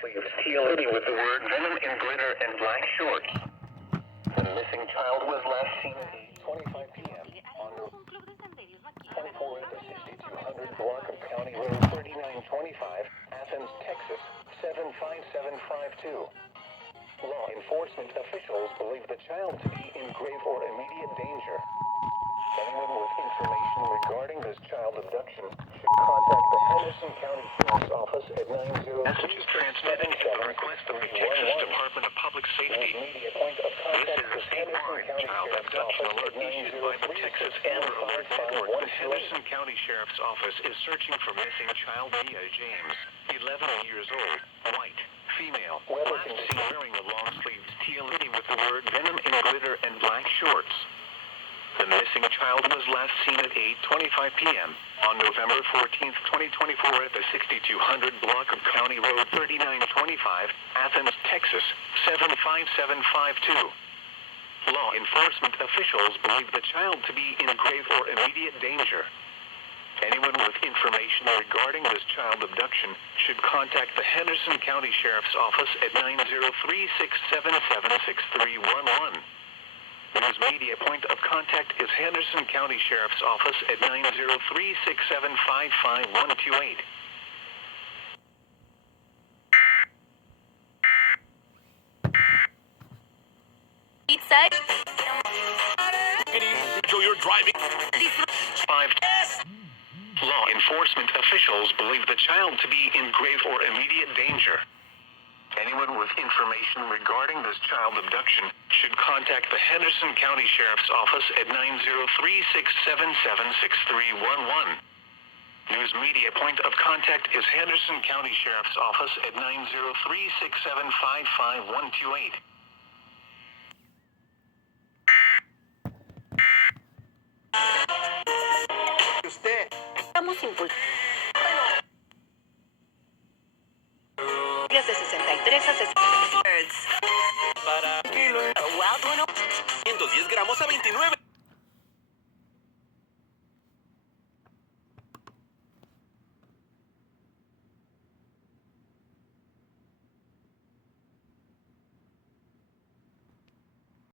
sleeve teal hoodie with the word venom in glitter and black shorts. The missing child was last seen at 8:25 p.m. on 24 at the 6200 block of County Road 3925, Athens, Texas 75752. Law enforcement officials believe the child to be in grave or immediate danger. Anyone with information regarding this child abduction should contact the Henderson County Sheriff's Office at 90. Message is transmitting at the request of the Texas Department of Public Safety. Media point of contact This is a is Henderson statewide County child Sheriff's abduction Office alert at issued by the Texas Amber Alert Network. The Henderson County Sheriff's Office is searching for missing child Mia James, 11 years old, white, female, last seen wearing a long-sleeved teal hoodie with the word venom in glitter and black shorts. The missing child was last seen at 8:25 p.m. on November 14th, 2024 at the 6200 block of County Road 3925, Athens, Texas 75752. Law enforcement officials believe the child to be in grave or immediate danger. Anyone with information regarding this child abduction should contact the Henderson County Sheriff's Office at 903-677-6311. News media point of contact is Henderson County Sheriff's Office at 903-675-5128. You're driving. 5. Law enforcement officials believe the child to be in grave or immediate danger. Anyone with information regarding this child abduction should contact the Henderson County Sheriff's Office at 903-677-6311. News media point of contact is Henderson County Sheriff's Office at 903-675-5128. Usted. Estamos impulsando. De 63 a 60. Para kilo. 110 gramos a 29.